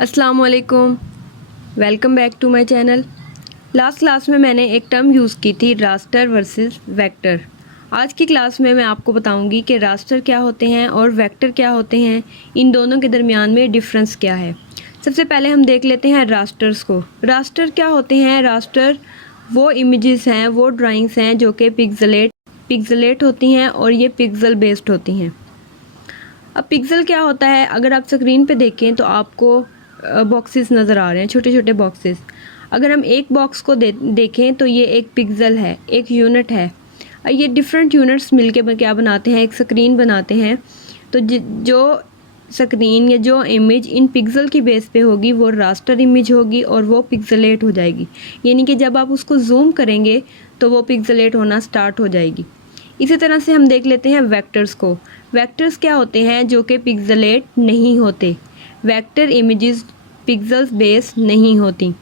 अस्सलाम वालेकुम, welcome back to my channel. Last class में मैंने एक टर्म यूज़ की थी रास्टर वर्सेस वेक्टर। आज की क्लास में मैं आपको बताऊंगी कि रास्टर क्या होते हैं और वेक्टर क्या होते हैं, इन दोनों के दरमियान में डिफरेंस क्या है। सबसे पहले हम देख लेते हैं रास्टर्स को। रास्टर क्या होते हैं? रास्टर वो इमेजेस हैं, वो ड्राइंग्स हैं जो कि पिक्सेलेट होती हैं और ये पिक्सल बेस्ड होती हैं। अब पिक्सल क्या होता है? अगर आप स्क्रीन पे देखें तो आपको बॉक्सेस नज़र आ रहे हैं, छोटे छोटे बॉक्सेस। अगर हम एक बॉक्स को देखें तो ये एक पिक्सल है, एक यूनिट है। ये डिफरेंट यूनिट्स मिलके क्या बनाते हैं? एक स्क्रीन बनाते हैं। तो जो स्क्रीन या जो इमेज इन पिक्सल की बेस पे होगी वो रास्टर इमेज होगी और वो पिक्सेलेट हो जाएगी। यानी कि जब आप उसको जूम करेंगे तो वो पिक्सेलेट होना स्टार्ट हो जाएगी। इसी तरह से हम देख लेते हैं वेक्टर्स को। वेक्टर्स क्या होते हैं? जो कि पिक्सेलेट नहीं होते। वेक्टर इमेजेस पिक्सेल्स बेस नहीं होती।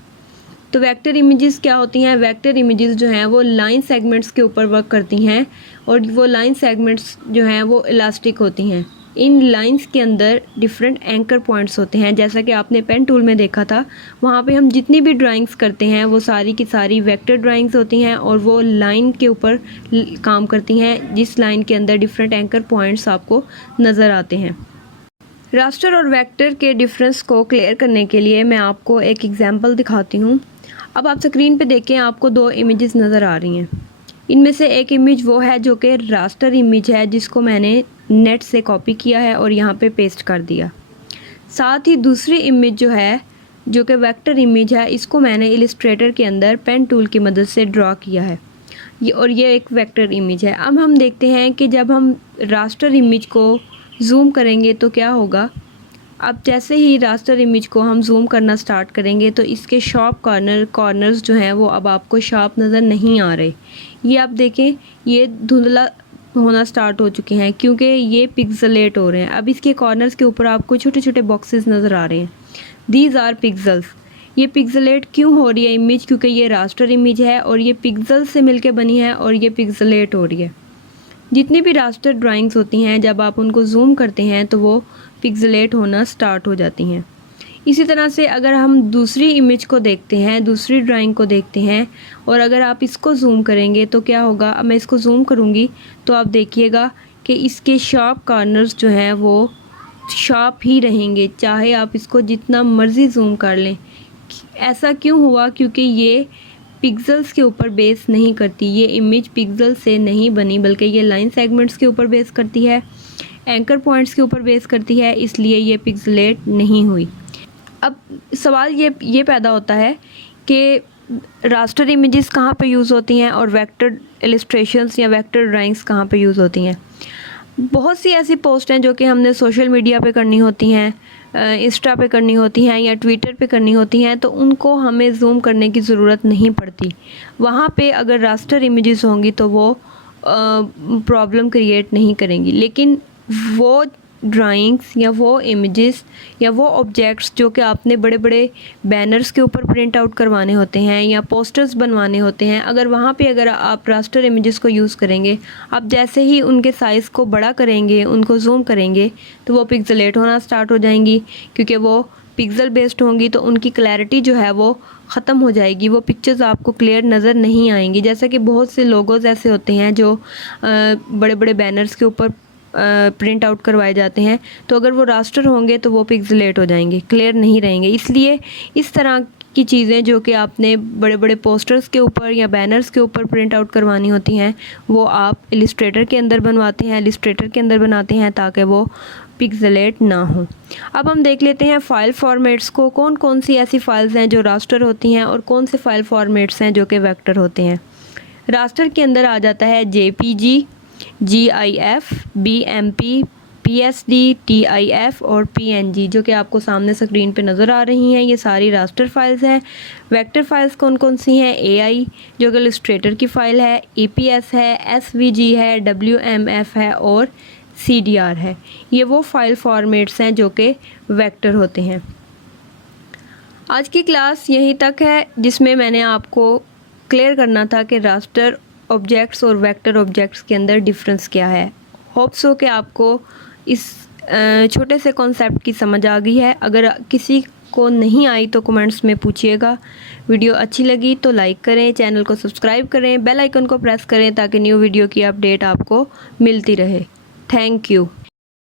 तो वेक्टर इमेजेस क्या होती हैं? वेक्टर इमेजेस जो हैं वो लाइन सेगमेंट्स के ऊपर वर्क करती हैं और वो लाइन सेगमेंट्स जो हैं वो इलास्टिक होती हैं। इन लाइंस के अंदर डिफरेंट एंकर पॉइंट्स होते हैं। जैसा कि आपने पेन टूल में देखा था, वहाँ पे हम जितनी भी ड्राइंग्स करते हैं वो सारी की सारी वेक्टर ड्राइंग्स होती हैं और वो लाइन के ऊपर काम करती हैं, जिस लाइन के अंदर डिफरेंट एंकर पॉइंट्स आपको नज़र आते हैं। रास्टर और वेक्टर के डिफरेंस को क्लियर करने के लिए मैं आपको एक एग्जांपल दिखाती हूँ। अब आप स्क्रीन पे देखें, आपको दो इमेजेस नज़र आ रही हैं। इनमें से एक इमेज वो है जो कि रास्टर इमेज है, जिसको मैंने नेट से कॉपी किया है और यहाँ पे पेस्ट कर दिया। साथ ही दूसरी इमेज जो है, जो कि वेक्टर इमेज है, इसको मैंने इलिस्ट्रेटर के अंदर पेन टूल की मदद से ड्रॉ किया है। ये एक वेक्टर इमेज है। अब हम देखते हैं कि जब हम रास्टर इमेज को जूम करेंगे तो क्या होगा। अब जैसे ही रास्टर इमेज को हम जूम करना स्टार्ट करेंगे तो इसके शार्प कॉर्नर्स जो हैं वो अब आपको शार्प नज़र नहीं आ रहे। ये आप देखें, ये धुंधला होना स्टार्ट हो चुके हैं क्योंकि ये पिक्सेलेट हो रहे हैं। अब इसके कॉर्नर्स के ऊपर आपको छोटे छोटे बॉक्सेस नज़र आ रहे हैं। These are pixels. ये पिक्सेलेट क्यों हो रही है इमेज? क्योंकि ये रास्टर इमेज है और ये पिक्सल से मिलके बनी है और ये पिक्सेलेट हो रही है। जितनी भी रास्टर ड्राइंग्स होती हैं, जब आप उनको जूम करते हैं तो वो पिक्सेलेट होना स्टार्ट हो जाती हैं। इसी तरह से अगर हम दूसरी इमेज को देखते हैं, दूसरी ड्राइंग को देखते हैं और अगर आप इसको जूम करेंगे तो क्या होगा। अब मैं इसको जूम करूँगी तो आप देखिएगा कि इसके शार्प कॉर्नर्स जो हैं वो शार्प ही रहेंगे, चाहे आप इसको जितना मर्ज़ी जूम कर लें। ऐसा क्यों हुआ? क्योंकि ये पिक्सेल्स के ऊपर बेस नहीं करती। ये इमेज पिक्सल से नहीं बनी, बल्कि ये लाइन सेगमेंट्स के ऊपर बेस करती है, एंकर पॉइंट्स के ऊपर बेस करती है, इसलिए ये पिक्सेलेट नहीं हुई। अब सवाल ये पैदा होता है कि रास्टर इमेजेस कहाँ पे यूज़ होती हैं और वेक्टर इलस्ट्रेशंस या वेक्टर ड्राइंग्स कहाँ पे यूज़ होती हैं। बहुत सी ऐसी पोस्ट हैं जो कि हमने सोशल मीडिया पे करनी होती हैं, इंस्टा पे करनी होती हैं या ट्विटर पे करनी होती हैं, तो उनको हमें जूम करने की ज़रूरत नहीं पड़ती। वहाँ पे अगर रास्टर इमेजेस होंगी तो वो प्रॉब्लम क्रिएट नहीं करेंगी। लेकिन वो ड्राइंग्स या वो इमेजेस या वो ऑब्जेक्ट्स जो कि आपने बड़े बड़े बैनर्स के ऊपर प्रिंट आउट करवाने होते हैं या पोस्टर्स बनवाने होते हैं, अगर वहाँ पे अगर आप रास्टर इमेजेस को यूज़ करेंगे, आप जैसे ही उनके साइज़ को बड़ा करेंगे, उनको जूम करेंगे, तो वो पिक्सेलेट होना स्टार्ट हो जाएंगी। क्योंकि वो पिक्सल बेस्ड होंगी तो उनकी क्लैरिटी जो है वो ख़त्म हो जाएगी, वो पिक्चर्स आपको क्लियर नज़र नहीं आएंगी। जैसा कि बहुत से लोगोज़ ऐसे होते हैं जो बड़े बड़े बैनर्स के ऊपर प्रिंट आउट करवाए जाते हैं, तो अगर वो रास्टर होंगे तो वो पिक्सेलेट हो जाएंगे, क्लियर नहीं रहेंगे। इसलिए इस तरह की चीज़ें जो कि आपने बड़े बड़े पोस्टर्स के ऊपर या बैनर्स के ऊपर प्रिंट आउट करवानी होती हैं, वो आप इलिस्ट्रेटर के अंदर बनवाते हैं, इलिस्ट्रेटर के अंदर बनाते हैं ताकि वो पिक्सेलेट ना हो। अब हम देख लेते हैं फ़ाइल फॉर्मेट्स को। कौन कौन सी ऐसी फाइल्स हैं जो रास्टर होती हैं और कौन से फ़ाइल फॉर्मेट्स हैं जो कि वेक्टर होते हैं। रास्टर के अंदर आ जाता है JPG, GIF, BMP, PSD, TIF और PNG, जो कि आपको सामने स्क्रीन पे नज़र आ रही हैं। ये सारी रास्टर फाइल्स हैं। वेक्टर फाइल्स कौन कौन सी हैं? AI जो कि इलस्ट्रेटर की फ़ाइल है, EPS है, SVG है, WMF है और CDR है। ये वो फाइल फॉर्मेट्स हैं जो कि वेक्टर होते हैं। आज की क्लास यहीं तक है, जिसमें मैंने आपको क्लियर करना था कि रास्टर ऑब्जेक्ट्स और वेक्टर ऑब्जेक्ट्स के अंदर डिफरेंस क्या है। होप सो कि आपको इस छोटे से कॉन्सेप्ट की समझ आ गई है। अगर किसी आपको नहीं आई तो कमेंट्स में पूछिएगा। वीडियो अच्छी लगी तो लाइक करें, चैनल को सब्सक्राइब करें, बेल आइकन को प्रेस करें ताकि न्यू वीडियो की अपडेट आपको मिलती रहे। Thank you.